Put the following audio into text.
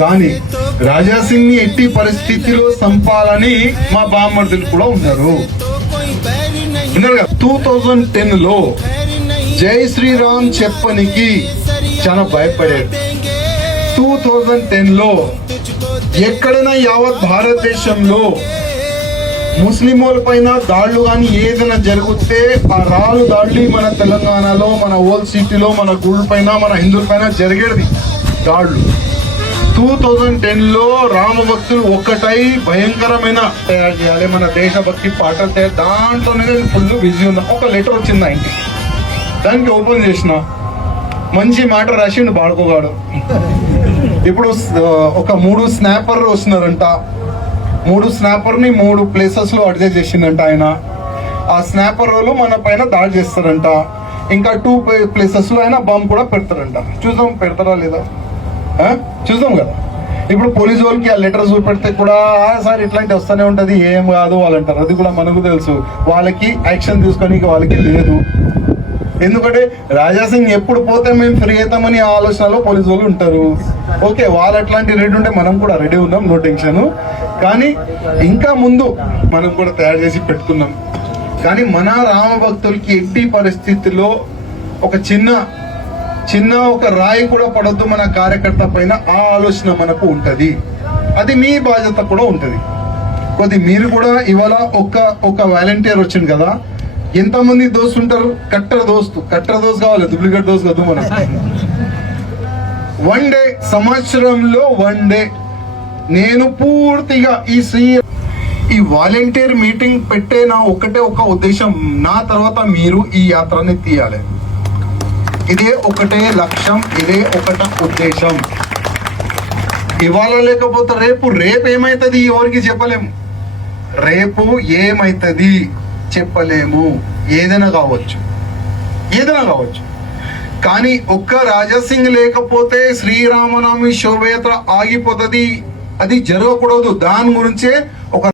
కానీ రాజాసింగ్ ని ఎట్టి పరిస్థితిలో చంపాలని మా బామ్మర్దులు కూడా ఉన్నారు. 2010 లో జై శ్రీరామ్ చెప్పనికి చాలా భయపడారు. 2010 లో ఎక్కడైనా యావత్ భారతదేశంలో ముస్లింల పైన దాడులు కానీ ఏదైనా జరిగితే ఆ రాళ్ళు దాడులు మన తెలంగాణలో, మన ఓల్డ్ సిటీలో, మన గుళ్ళ పైన, మన హిందువుల పైన జరిగేది దాడులు. 2010 లో రామ భక్తులు ఒక్కటై భయంకరమైన తయారు చేయాలి, మన దేశభక్తి పాటలు తయారు, దాంట్లోనే ఫుల్ బిజీ ఉన్నా. ఒక లెటర్ వచ్చింది ఆ ఇంటికి, దానికి ఓపెన్ చేసిన మంచి మాట రాసిండు బాడుకోగాడు. ఇప్పుడు ఒక 3 స్నాపర్ వస్తున్నారంట. 3 స్నాపర్ని 3 ప్లేసెస్ లో అడ్జస్ట్ చేసిందంట ఆయన. ఆ స్నాపర్ వాళ్ళు మన పైన దాడి చేస్తారంట. ఇంకా 2 ప్లేసెస్ లో ఆయన బాంబు కూడా పెడతారంట. చూద్దాం పెడతారా లేదా, చూద్దాం కదా. ఇప్పుడు పోలీసు వాళ్ళకి ఆ లెటర్ చూపెడితే కూడా సార్ ఇట్లాంటి వస్తూనే ఉంటది, ఏం కాదు వాళ్ళు అంటారు. అది కూడా మనకు తెలుసు, వాళ్ళకి యాక్షన్ తీసుకొని వాళ్ళకి లేదు. ఎందుకంటే రాజాసింగ్ ఎప్పుడు పోతే మేము ఫ్రీ అవుతామని ఆలోచనలో పోలీసు వాళ్ళు ఉంటారు. ఓకే, వాళ్ళు అట్లాంటి రెడీ ఉంటే మనం కూడా రెడీ ఉన్నాం, నో టెన్షన్. కానీ ఇంకా ముందు మనం కూడా తయారు చేసి పెట్టుకున్నాం. కానీ మన రామ భక్తులకి ఎట్టి పరిస్థితుల్లో ఒక చిన్న ఒక రాయి కూడా పడొద్దు మన కార్యకర్త పైన, ఆ ఆలోచన మనకు ఉంటది. అది మీ బాధ్యత కూడా ఉంటది. కొద్ది మీరు కూడా ఇవాళ ఒక వాలంటీర్ వచ్చింది కదా, ఎంతమంది దోస్తు ఉంటారు? కట్టర్ దోస్తు కావాలి, డూప్లికేట్ దోస్తు కాదు. మనం 1 డే, సంవత్సరంలో 1 డే నేను పూర్తిగా ఈ వాలంటీర్ మీటింగ్ పెట్టే నా ఒక ఉద్దేశం, నా తర్వాత మీరు ఈ యాత్రని తీయాలి. ఇదే ఒకటే లక్ష్యం, ఇదే ఒకట ఉద్దేశం. ఇవాళ లేకపోతే రేపు ఏమైతుంది ఎవరికి చెప్పలేము. రేపు ఏమైతుంది చెప్పలేము. ఏదైనా కావచ్చు. కానీ ఒక్క రాజాసింగ్ లేకపోతే శ్రీరామనవమి శోభయాత్ర ఆగిపోతుంది. అది జరగకూడదు. దాని గురించే ఒక